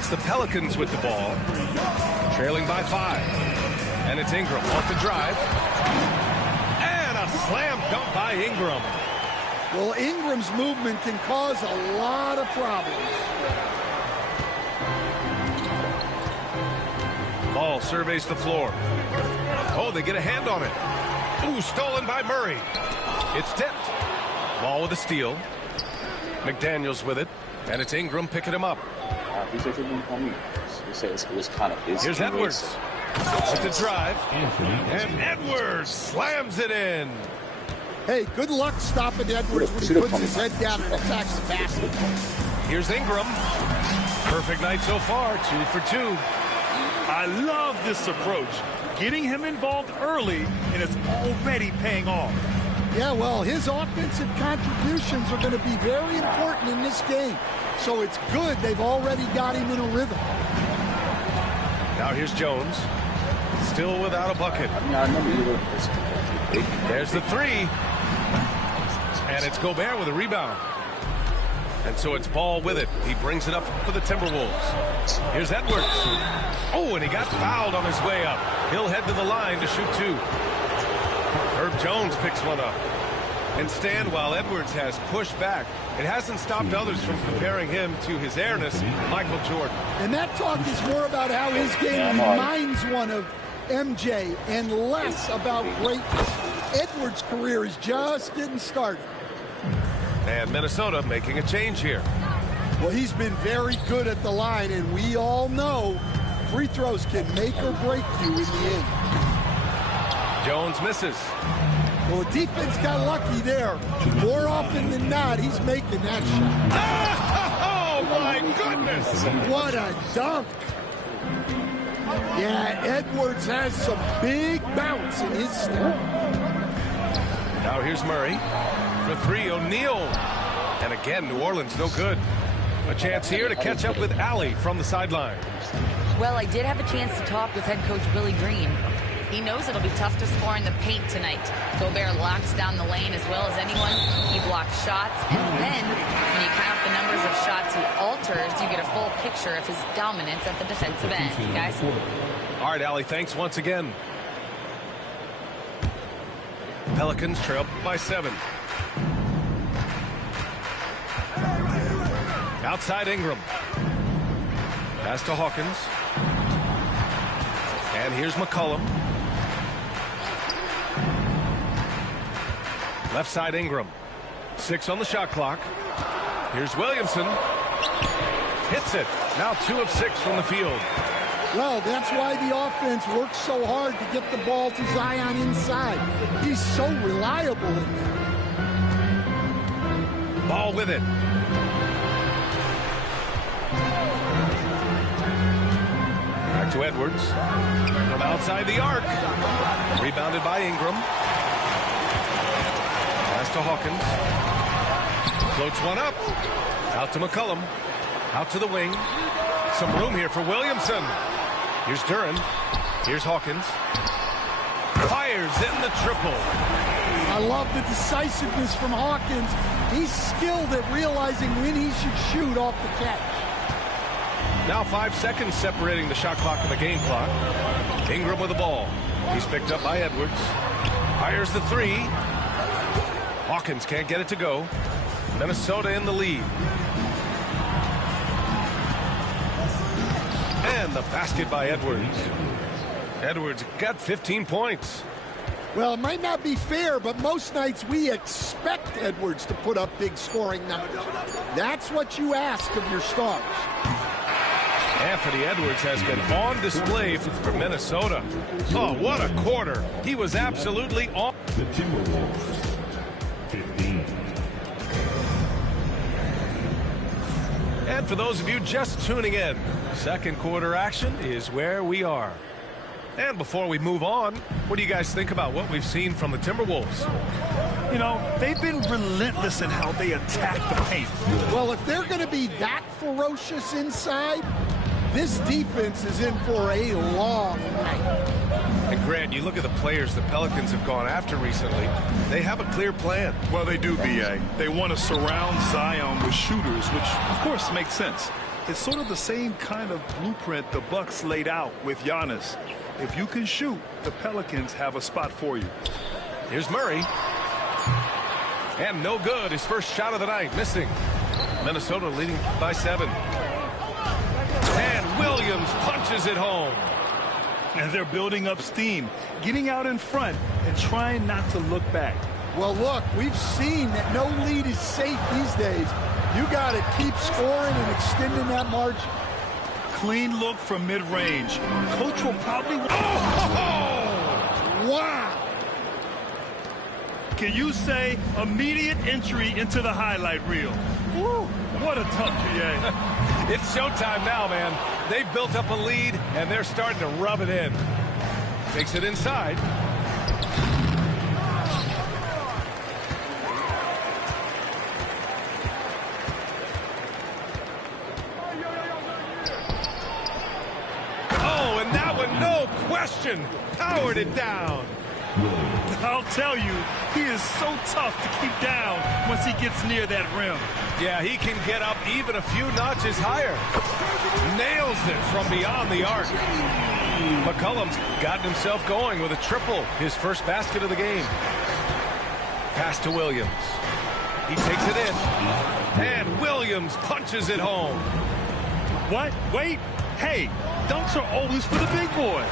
It's the Pelicans with the ball, trailing by 5. And it's Ingram off the drive. And a slam dunk by Ingram. Well, Ingram's movement can cause a lot of problems. Ball surveys the floor. Oh, they get a hand on it. Ooh, stolen by Murray. It's tipped. Ball with a steal. McDaniels with it. And it's Ingram picking him up. Here's Edwards. With the drive. And Edwards slams it in. Hey, good luck stopping Edwards when he puts his head down and attacks the basket. Here's Ingram. Perfect night so far, 2 for 2. I love this approach. Getting him involved early, and it's already paying off. Yeah, well, his offensive contributions are going to be very important in this game. So it's good they've already got him in a rhythm. Now here's Jones. Still without a bucket. There's the 3. And it's Gobert with a rebound. And so it's Ball with it. He brings it up for the Timberwolves. Here's Edwards. Oh, and he got fouled on his way up. He'll head to the line to shoot 2. Herb Jones picks one up. And stand while Edwards has pushed back. It hasn't stopped others from comparing him to his airness, Michael Jordan. And that talk is more about how his game reminds one of MJ and less about greatness. Edwards' career is just getting started. And Minnesota making a change here. Well, he's been very good at the line, and we all know free throws can make or break you in the end. Jones misses. Well, the defense got lucky there. More often than not, he's making that shot. Oh, my goodness. What a dunk. Yeah, Edwards has some big bounce in his step. Now here's Murray. For 3, O'Neal. And again, New Orleans no good. A chance here to catch up with Allie from the sideline. Well, I did have a chance to talk with head coach Willie Green. He knows it'll be tough to score in the paint tonight. Gobert locks down the lane as well as anyone. He blocks shots. And then, when you count the numbers of shots he alters, you get a full picture of his dominance at the defensive end, guys. All right, Allie, thanks once again. Pelicans trail by 7. Outside Ingram. Pass to Hawkins. And here's McCollum. Left side Ingram. 6 on the shot clock. Here's Williamson. Hits it. Now 2 of 6 from the field. Well, that's why the offense works so hard to get the ball to Zion inside. He's so reliable in there. Ball with it. Back to Edwards. From outside the arc. Rebounded by Ingram. Pass to Hawkins. Floats one up. Out to McCollum. Out to the wing. Some room here for Williamson. Here's Duren. Here's Hawkins. Fires in the triple. I love the decisiveness from Hawkins. He's skilled at realizing when he should shoot off the catch. Now 5 seconds separating the shot clock and the game clock. Ingram with the ball. He's picked up by Edwards. Fires the 3. Hawkins can't get it to go. Minnesota in the lead. And the basket by Edwards. Edwards got 15 points. Well, it might not be fair, but most nights we expect Edwards to put up big scoring numbers. That's what you ask of your stars. Anthony Edwards has been on display for Minnesota. Oh, what a quarter. He was absolutely on. The Timberwolves, 15. And for those of you just tuning in, second quarter action is where we are. And before we move on, what do you guys think about what we've seen from the Timberwolves? You know, they've been relentless in how they attack the paint. Well, if they're going to be that ferocious inside, this defense is in for a long night. And Grant, you look at the players the Pelicans have gone after recently. They have a clear plan. Well, they do, B.A. They want to surround Zion with shooters, which, of course, makes sense. It's sort of the same kind of blueprint the Bucks laid out with Giannis. If you can shoot, the Pelicans have a spot for you. Here's Murray. And no good. His first shot of the night, missing. Minnesota leading by 7. And Williams punches it home. And they're building up steam, getting out in front and trying not to look back. Well, look, we've seen that no lead is safe these days. You got to keep scoring and extending that margin. Clean look from mid-range. Coach will probably... Oh! Wow! Can you say immediate entry into the highlight reel? Woo! What a tough PA. It's showtime now, man. They've built up a lead, and they're starting to rub it in. Takes it inside. Oh, and that one, no question, powered it down. I'll tell you, he is so tough to keep down once he gets near that rim. Yeah, he can get up even a few notches higher. Nails it from beyond the arc. McCollum's gotten himself going with a triple, his first basket of the game. Pass to Williams. He takes it in. And Williams punches it home. What? Wait. Hey, dunks are always for the big boy.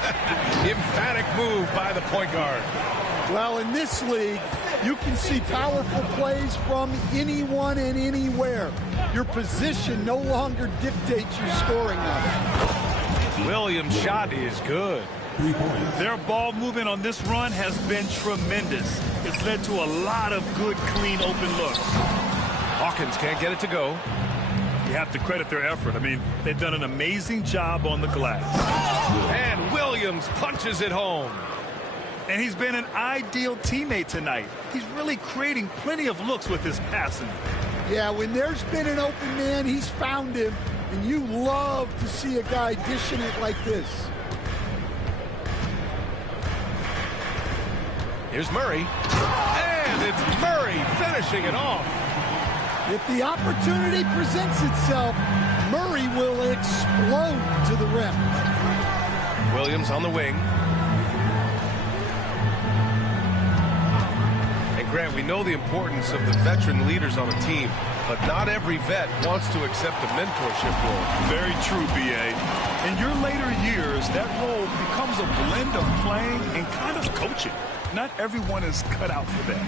Emphatic move by the point guard. Well, in this league, you can see powerful plays from anyone and anywhere. Your position no longer dictates your scoring number. Williams' shot is good. Their ball movement on this run has been tremendous. It's led to a lot of good, clean, open looks. Hawkins can't get it to go. You have to credit their effort. I mean, they've done an amazing job on the glass. And Williams punches it home. And he's been an ideal teammate tonight. He's really creating plenty of looks with his passing. Yeah, when there's been an open man, he's found him. And you love to see a guy dishing it like this. Here's Murray. And it's Murray finishing it off. If the opportunity presents itself, Murray will explode to the rim. Williams on the wing. And Grant, we know the importance of the veteran leaders on a team, but not every vet wants to accept a mentorship role. Very true, B.A. In your later years, that role becomes a blend of playing and kind of coaching. Not everyone is cut out for that.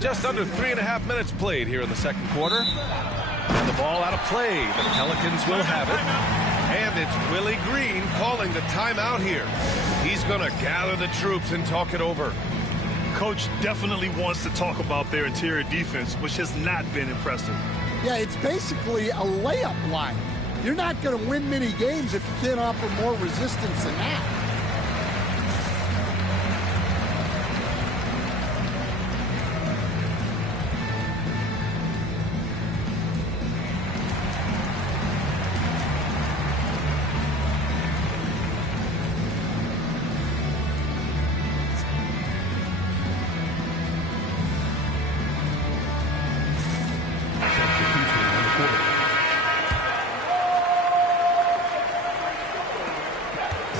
Just under 3.5 minutes played here in the second quarter. And the ball out of play. The Pelicans will have it. And it's Willie Green calling the timeout here. He's going to gather the troops and talk it over. Coach definitely wants to talk about their interior defense, which has not been impressive. Yeah, it's basically a layup line. You're not going to win many games if you can't offer more resistance than that.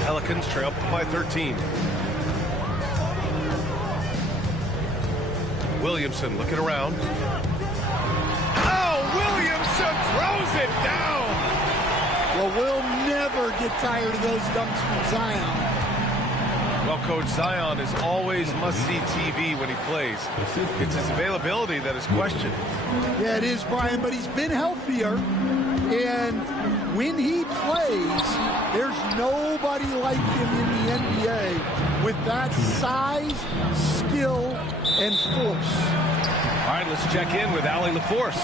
Pelicans trail by 13. Williamson looking around. Oh, Williamson throws it down. Well, we'll never get tired of those dunks from Zion. Well, Coach, Zion is always must-see TV when he plays. It's his availability that is questioned. Yeah, it is, Brian, but he's been healthier. And when he plays, there's nobody like him in the NBA with that size, skill, and force. All right, let's check in with Allie LaForce.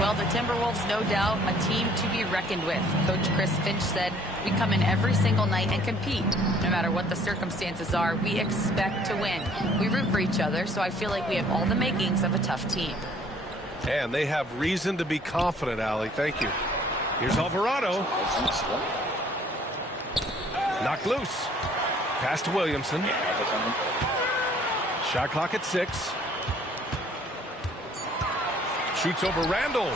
Well, the Timberwolves, no doubt, a team to be reckoned with. Coach Chris Finch said, we come in every single night and compete. No matter what the circumstances are, we expect to win. We root for each other, so I feel like we have all the makings of a tough team. And they have reason to be confident, Allie. Thank you. Here's Alvarado. Knocked loose. Pass to Williamson. Shot clock at 6. Shoots over Randall.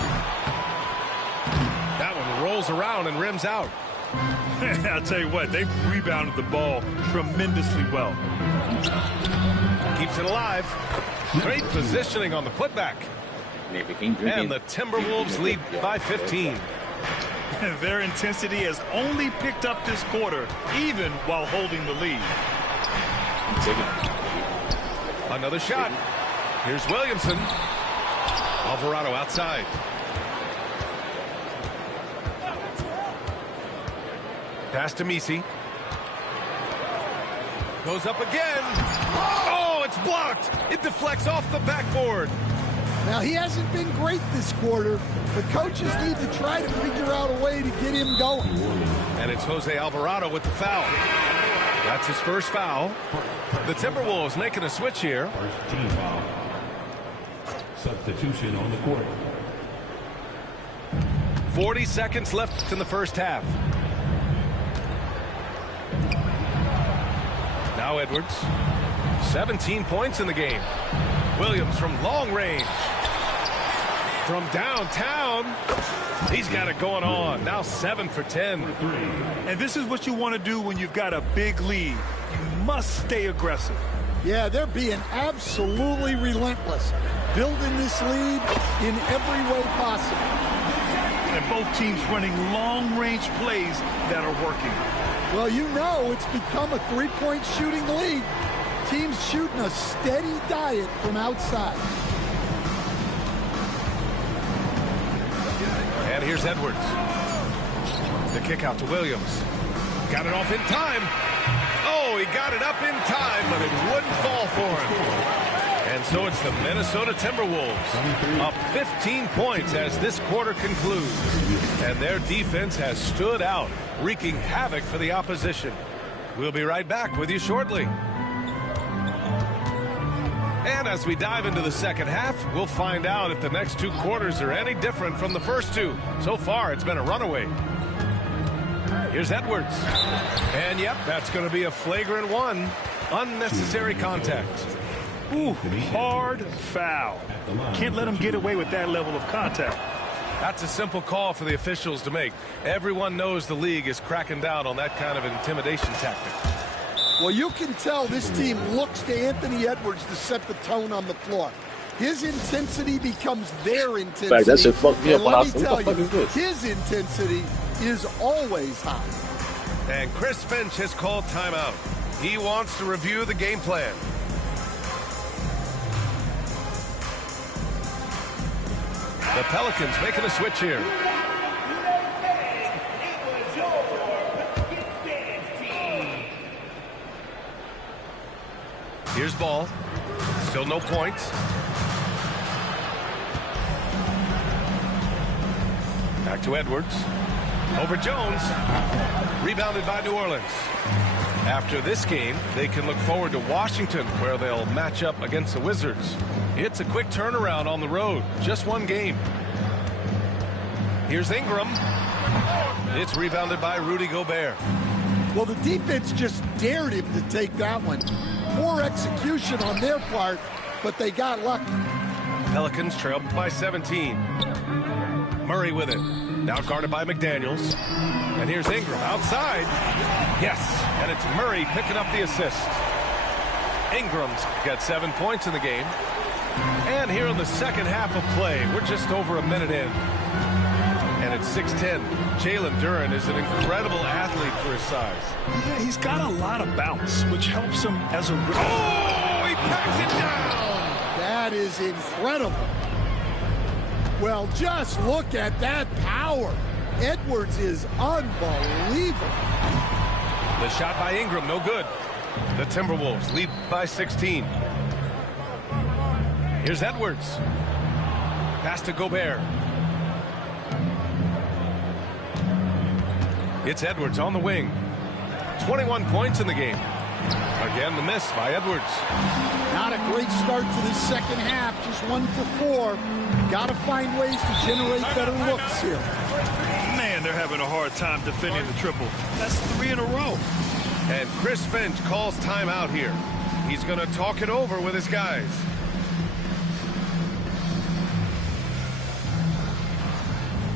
That one rolls around and rims out. I'll tell you what, they've rebounded the ball tremendously well. Keeps it alive. Great positioning on the putback. And the Timberwolves lead by 15. Their intensity has only picked up this quarter, even while holding the lead. Another shot. Here's Williamson. Alvarado outside. Pass to Messi. Goes up again. Oh, it's blocked. It deflects off the backboard. Now, he hasn't been great this quarter, but coaches need to try to figure out a way to get him going. And it's Jose Alvarado with the foul. That's his first foul. The Timberwolves making a switch here. First team foul. Substitution on the court. 40 seconds left in the first half. Now Edwards. 17 points in the game. Williams from long range. From downtown. He's got it going on. Now 7 for 10. And this is what you want to do when you've got a big lead. You must stay aggressive. Yeah, they're being absolutely relentless, building this lead in every way possible. And both teams running long-range plays that are working. Well, you know it's become a three-point shooting league. Teams shooting a steady diet from outside. And here's Edwards. The kick out to Williams. Got it off in time. Oh, he got it up in time, but it wouldn't fall for him. And so it's the Minnesota Timberwolves up 15 points as this quarter concludes. And their defense has stood out, wreaking havoc for the opposition. We'll be right back with you shortly. And as we dive into the second half, we'll find out if the next two quarters are any different from the first two. So far, it's been a runaway. Here's Edwards. And yep, that's going to be a flagrant one. Unnecessary contact. Ooh, hard foul. Can't let him get away with that level of contact. That's a simple call for the officials to make. Everyone knows the league is cracking down on that kind of intimidation tactic. Well, you can tell this team looks to Anthony Edwards to set the tone on the floor. His intensity becomes their intensity. Fact, that shit fucked me up. Let me What tell the fuck you, is this? his intensity is always high. And Chris Finch has called timeout. He wants to review the game plan. The Pelicans making a switch here. Here's Ball. Still no points. Back to Edwards. Over Jones. Rebounded by New Orleans. After this game, they can look forward to Washington, where they'll match up against the Wizards. It's a quick turnaround on the road. Just one game. Here's Ingram. It's rebounded by Rudy Gobert. Well, the defense just dared him to take that one. Poor execution on their part, but they got lucky. Pelicans trailed by 17. Murray with it. Now guarded by McDaniels. And here's Ingram outside. Yes, and it's Murray picking up the assist. Ingram's got 7 points in the game. And here in the second half of play, we're just over a minute in. And it's 6-10. Jalen Duren is an incredible athlete for his size. Yeah, he's got a lot of bounce, which helps him as a... Oh, he packs it down! That is incredible. Well, just look at that power. Edwards is unbelievable. The shot by Ingram, no good. The Timberwolves lead by 16. Here's Edwards. Pass to Gobert. It's Edwards on the wing. 21 points in the game. Again, the miss by Edwards. Not a great start to the second half. Just 1 for 4. Got to find ways to generate better looks here. Man, they're having a hard time defending the triple. That's 3 in a row. And Chris Finch calls timeout here. He's going to talk it over with his guys.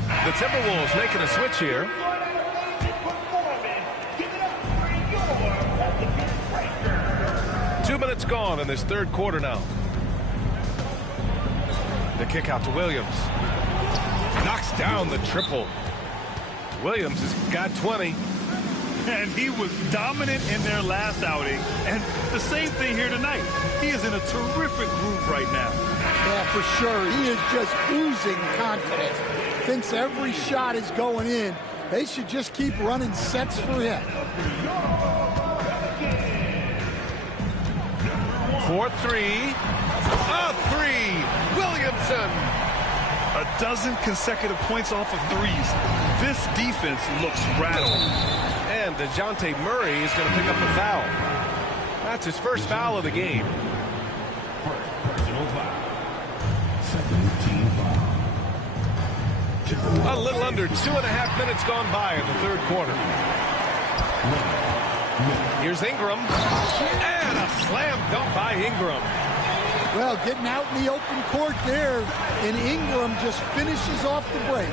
The Timberwolves making a switch here. Two minutes gone in this third quarter now. The kick out to Williams. Knocks down the triple. Williams has got 20. And he was dominant in their last outing. And the same thing here tonight. He is in a terrific groove right now. Yeah, for sure. He is just oozing confidence. Thinks every shot is going in. They should just keep running sets for him. 4-3. A three. Williamson. A dozen consecutive points off of threes. This defense looks rattled. And DeJounte Murray is going to pick up the foul. That's his first foul of the game. Personal foul. Second team foul. A little under 2.5 minutes gone by in the third quarter. Here's Ingram. And a slam dunk by Ingram. Well, getting out in the open court there, and Ingram just finishes off the break.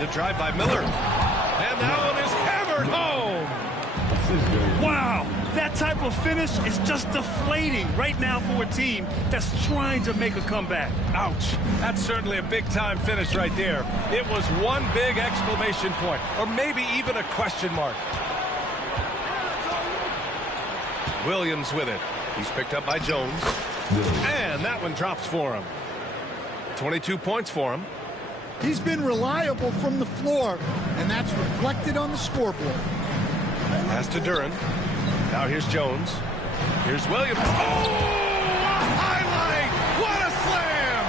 The drive by Miller. And that one is hammered home. Wow, that type of finish is just deflating right now for a team that's trying to make a comeback. Ouch. That's certainly a big-time finish right there. It was one big exclamation point, or maybe even a question mark. Williams with it. He's picked up by Jones. And that one drops for him. 22 points for him. He's been reliable from the floor, and that's reflected on the scoreboard. Pass to Duren. Now here's Jones. Here's Williams. Oh, a highlight! What a slam!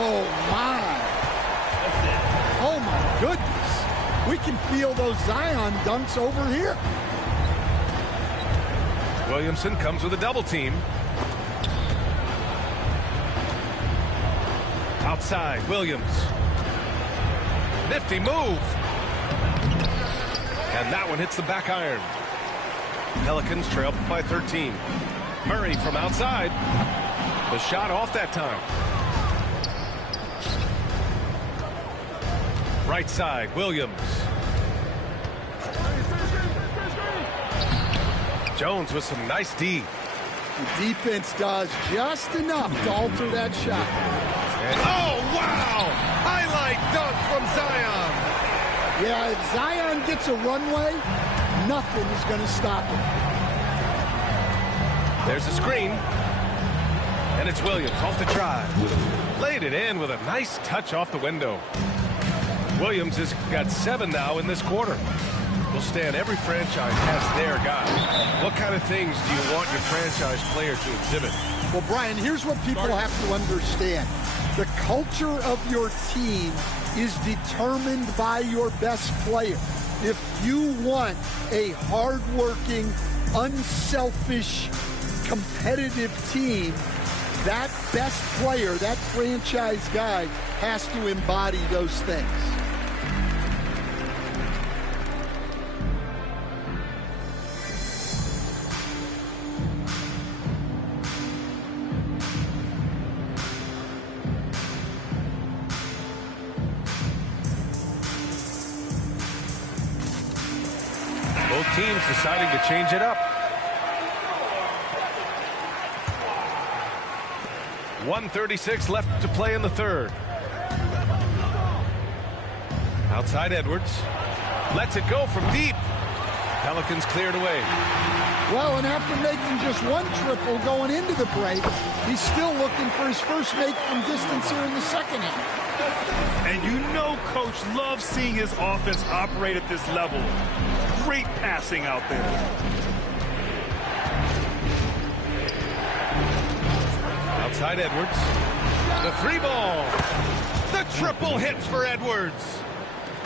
Oh, my. Oh, my goodness. We can feel those Zion dunks over here. Williamson comes with a double team. Outside, Williams. Nifty move. And that one hits the back iron. Pelicans trail by 13. Murray from outside. The shot off that time. Right side, Williams. Jones with some nice D. The defense does just enough to alter that shot. And, oh, wow! Highlight dunk from Zion. Yeah, if Zion gets a runway, nothing is going to stop him. There's a screen. And it's Williams off the drive. Laid it in with a nice touch off the window. Williams has got 7 now in this quarter. Well, Stan, every franchise has their guy. What kind of things do you want your franchise player to exhibit? Well, Brian, here's what people have to understand. The culture of your team is determined by your best player. If you want a hardworking, unselfish, competitive team, that best player, that franchise guy, has to embody those things. Both teams deciding to change it up. 1:36 left to play in the third. Outside Edwards. Lets it go from deep. Pelicans cleared away. Well, and after making just one triple going into the break, he's still looking for his first make from distance here in the second half. And you know Coach loves seeing his offense operate at this level. Great passing out there. Outside Edwards. The three ball. The triple hits for Edwards.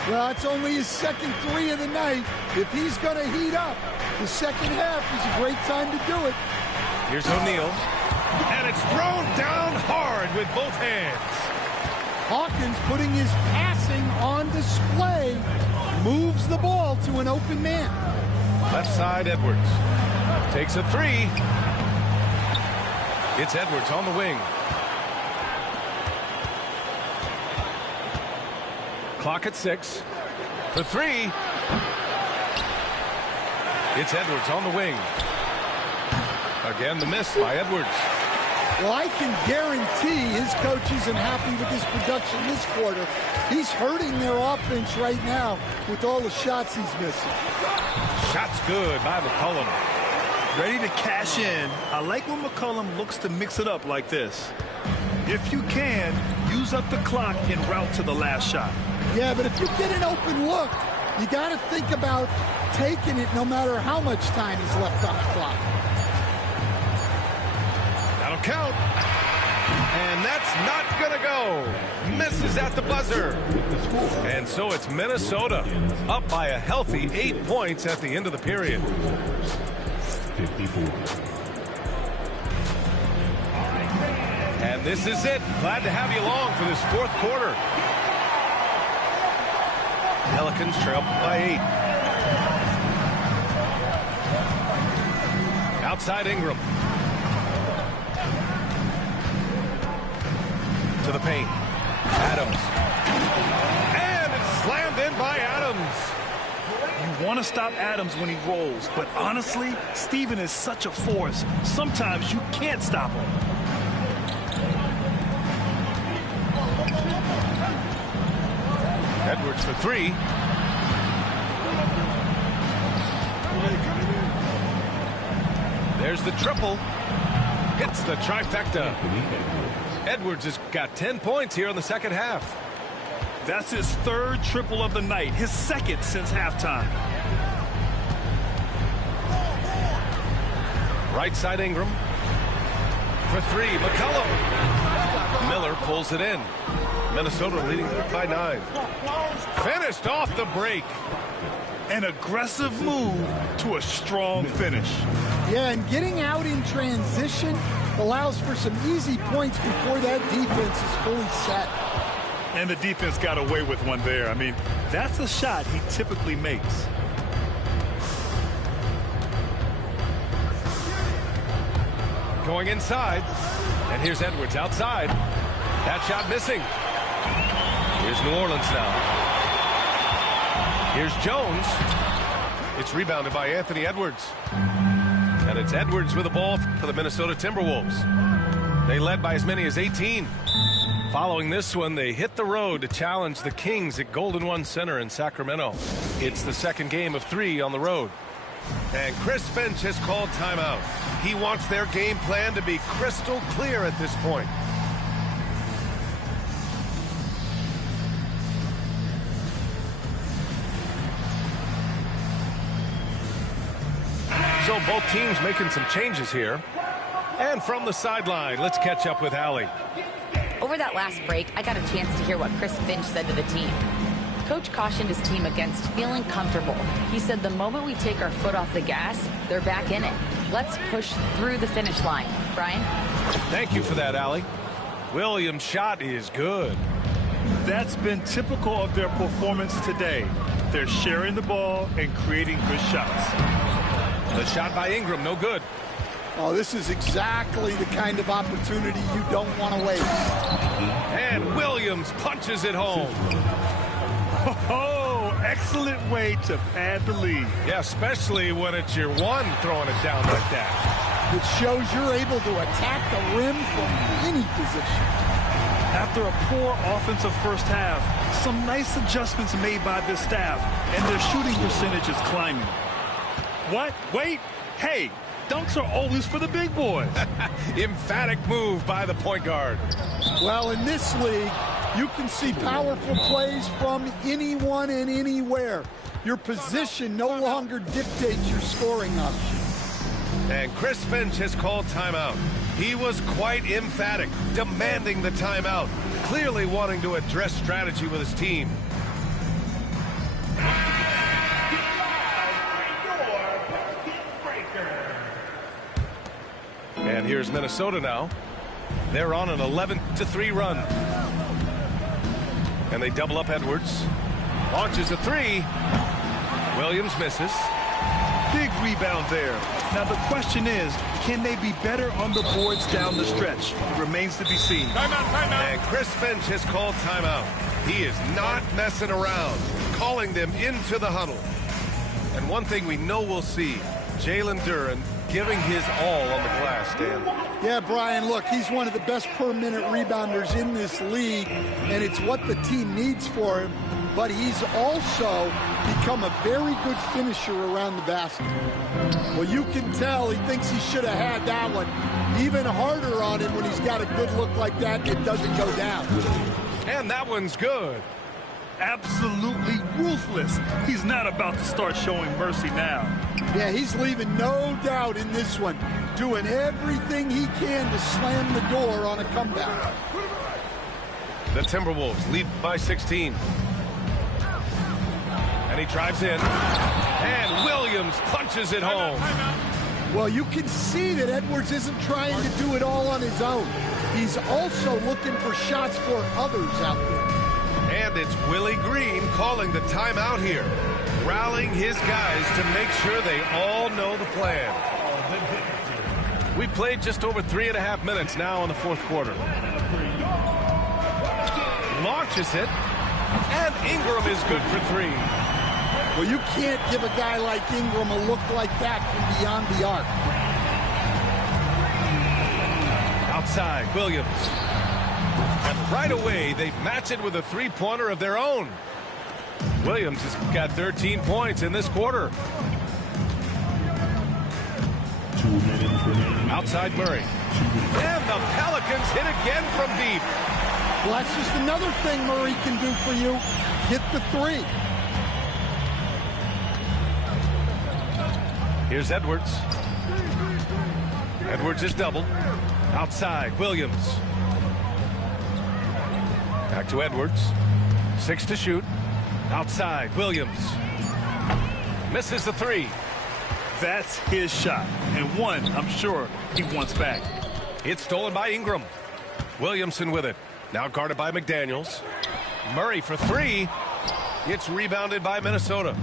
Well, it's only his second three of the night. If he's going to heat up, the second half is a great time to do it. Here's O'Neal. And it's thrown down hard with both hands. Hawkins, putting his passing on display, moves the ball to an open man. Left side Edwards. Takes a three. It's Edwards on the wing. Clock at 6. For 3. It's Edwards on the wing. Again, the miss by Edwards. Well, I can guarantee his coach isn't happy with his production this quarter. He's hurting their offense right now with all the shots he's missing. Shot's good by McCollum. Ready to cash in. I like when McCollum looks to mix it up like this. If you can, use up the clock en route to the last shot. Yeah, but if you get an open look, you got to think about taking it no matter how much time is left on the clock. That'll count. And that's not going to go. Misses at the buzzer. And so it's Minnesota up by a healthy 8 points at the end of the period. 54. And this is it. Glad to have you along for this fourth quarter. Pelicans trail by 8. Outside Ingram. To the paint. Adams. And it's slammed in by Adams. You want to stop Adams when he rolls, but honestly, Steven is such a force. Sometimes you can't stop him. Edwards for 3. There's the triple. Hits the trifecta. Edwards has got 10 points here in the second half. That's his third triple of the night, his second since halftime. Right side Ingram. For 3, McCollum. Miller pulls it in. Minnesota leading by 9. Finished off the break. An aggressive move to a strong finish. Yeah, and getting out in transition allows for some easy points before that defense is fully set. And the defense got away with one there. I mean, that's a shot he typically makes. Going inside. And here's Edwards outside. That shot missing. Here's New Orleans now. Here's Jones. It's rebounded by Anthony Edwards. And it's Edwards with the ball for the Minnesota Timberwolves. They led by as many as 18. Following this one, they hit the road to challenge the Kings at Golden One Center in Sacramento. It's the second game of 3 on the road. And Chris Finch has called timeout. He wants their game plan to be crystal clear at this point. So both teams making some changes here. And from the sideline, let's catch up with Allie. Over that last break, I got a chance to hear what Chris Finch said to the team. Coach cautioned his team against feeling comfortable. He said the moment we take our foot off the gas, they're back in it. Let's push through the finish line. Brian? Thank you for that, Allie. Williams' shot is good. That's been typical of their performance today. They're sharing the ball and creating good shots. The shot by Ingram, no good. Oh, this is exactly the kind of opportunity you don't want to waste. And Williams punches it home. Oh, excellent way to pad the lead. Yeah, especially when it's your one throwing it down like that. It shows you're able to attack the rim from any position. After a poor offensive first half, some nice adjustments made by this staff, and their shooting percentage is climbing. What? Wait. Hey, dunks are always for the big boys. Emphatic move by the point guard. Well, in this league, you can see powerful plays from anyone and anywhere. Your position no longer dictates your scoring option. And Chris Finch has called timeout. He was quite emphatic, demanding the timeout, clearly wanting to address strategy with his team. And here's Minnesota now. They're on an 11-3 run. And they double up Edwards. Launches a 3. Williams misses. Big rebound there. Now the question is, can they be better on the boards down the stretch? It remains to be seen. Timeout. And Chris Finch has called timeout. He is not messing around, calling them into the huddle. And one thing we know we'll see, Jalen Duren giving his all on the glass, Stan. Yeah, Brian, look, he's one of the best per-minute rebounders in this league, and it's what the team needs for him. But he's also become a very good finisher around the basket. Well, you can tell he thinks he should have had that one. Even harder on him when he's got a good look like that, it doesn't go down. And that one's good. Absolutely ruthless. He's not about to start showing mercy now. Yeah, he's leaving no doubt in this one, doing everything he can to slam the door on a comeback. The Timberwolves lead by 16. And he drives in. And Williams punches it home. Well, you can see that Edwards isn't trying to do it all on his own. He's also looking for shots for others out there. And it's Willie Green calling the timeout here, rallying his guys to make sure they all know the plan. We played just over 3.5 minutes now in the fourth quarter. Launches it, and Ingram is good for 3. Well, you can't give a guy like Ingram a look like that from beyond the arc. Outside, Williams. And right away, they match it with a three-pointer of their own. Williams has got 13 points in this quarter. 2 minutes remaining. Outside Murray. And the Pelicans hit again from deep. Well, that's just another thing Murray can do for you. Hit the 3. Here's Edwards. Edwards is doubled. Outside, Williams. Back to Edwards. 6 to shoot. Outside, Williams. Misses the 3. That's his shot, and one I'm sure he wants back. It's stolen by Ingram. Williamson with it. Now guarded by McDaniels. Murray for 3. It's rebounded by Minnesota.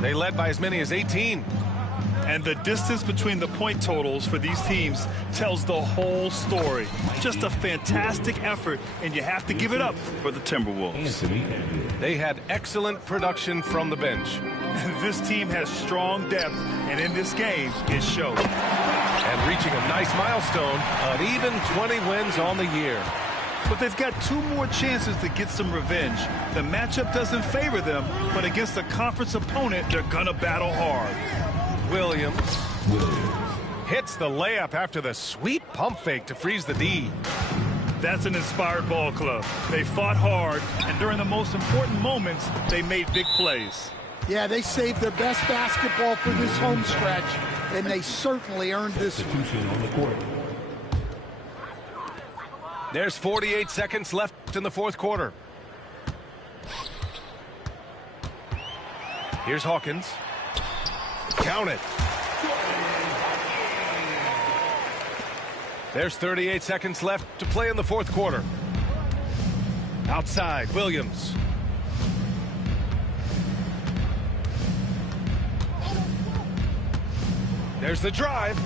They led by as many as 18. And the distance between the point totals for these teams tells the whole story. Just a fantastic effort, and you have to give it up for the Timberwolves. They had excellent production from the bench. This team has strong depth, and in this game, it shows. And reaching a nice milestone, an even 20 wins on the year. But they've got 2 more chances to get some revenge. The matchup doesn't favor them, but against a conference opponent, they're gonna battle hard. Williams hits the layup after the sweet pump fake to freeze the D. That's an inspired ball club. They fought hard, and during the most important moments, they made big plays. Yeah, they saved their best basketball for this home stretch, and they certainly earned this one. On the court. There's 48 seconds left in the fourth quarter. Here's Hawkins. Count it. There's 38 seconds left to play in the fourth quarter. Outside, Williams. There's the drive.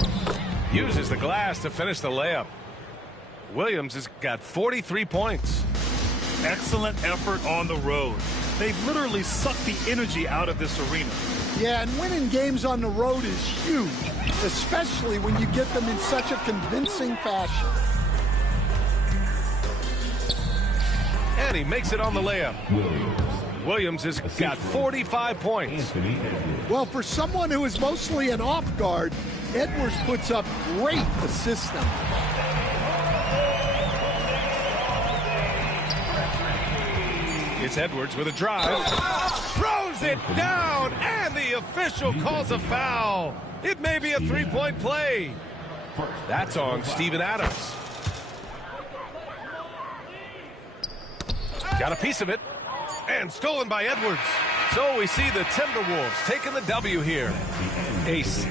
Uses the glass to finish the layup. Williams has got 43 points. Excellent effort on the road. They've literally sucked the energy out of this arena. Yeah, and winning games on the road is huge, especially when you get them in such a convincing fashion. And he makes it on the layup. Williams has got 45 points. Well, for someone who is mostly an off guard, Edwards puts up great assist numbers. It's Edwards with a drive. Throws it down, and the official calls a foul. It may be a three-point play. That's on Steven Adams. Got a piece of it, and stolen by Edwards. So we see the Timberwolves taking the W here. Ace.